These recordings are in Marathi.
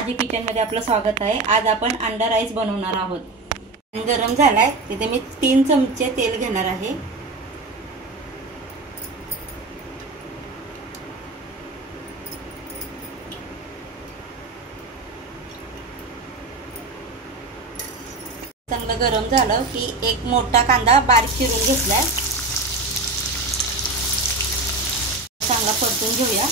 साजी किचन मध्ये आपलं स्वागत आहे। आज आपण अंडा राईस बनवणार आहोत। पॅन गरम झालाय, तिथे मी 3 चमचे तेल घेणार आहे। चांगलं गरम झालं की एक मोठा कांदा बारीक चिरून घेतलाय, चांगला परतून घेऊया।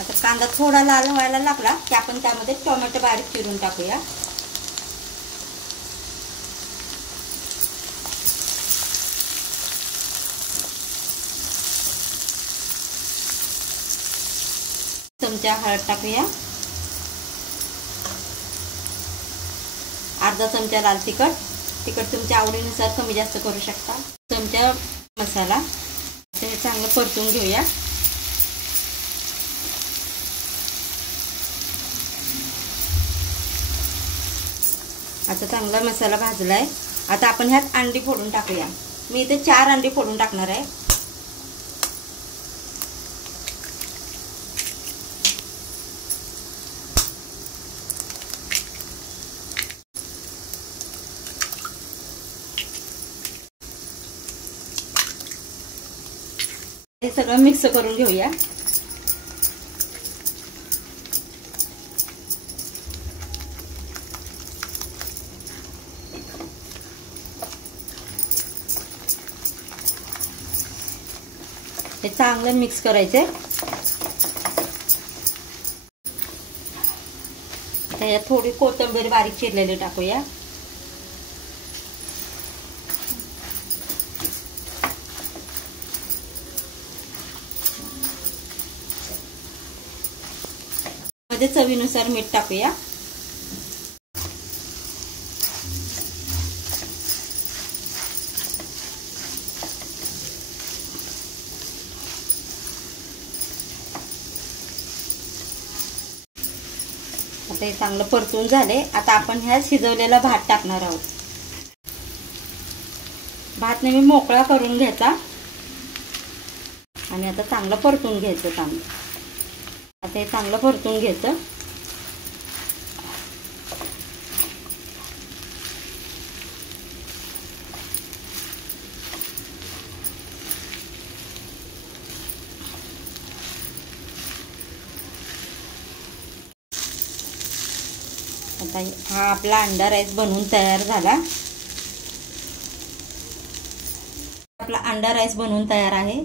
आता कांदा थोडा लाल व्हायला लागला की आपण त्यामध्ये टोमॅटो बारीक चिरून टाकूया। चमचा हळद टाकूया, अर्धा चमचा लाल तिखट तुमच्या आवडीनुसार कमी जास्त करू शकता, चमचा मसाला। हे चांगलं परतून घेऊया। आता चांगला मसाला भाजलाय। आता आपण ह्यात अंडी फोडून टाकूया। मी इथे 4 अंडी फोडून टाकणार आहे। हे सगळं मिक्स करून घेऊया। हे चांगलं मिक्स करायचे। आता यात थोडी कोथिंबीर बारीक चिरलेली टाकूया। मध्ये चवीनुसार मीठ टाकूया। आता हे चांगलं परतून झाले। आता आपण ह्या शिजवलेला भात टाकणार आहोत। भात नेहमी मोकळा करून घ्यायचा आणि आता चांगलं परतून घ्यायचं। आता हे चांगलं परतून घ्यायचं। आता हा आपला अंडा राईस बनवून तयार झाला। आपला अंडा राईस बनवून तयार आहे।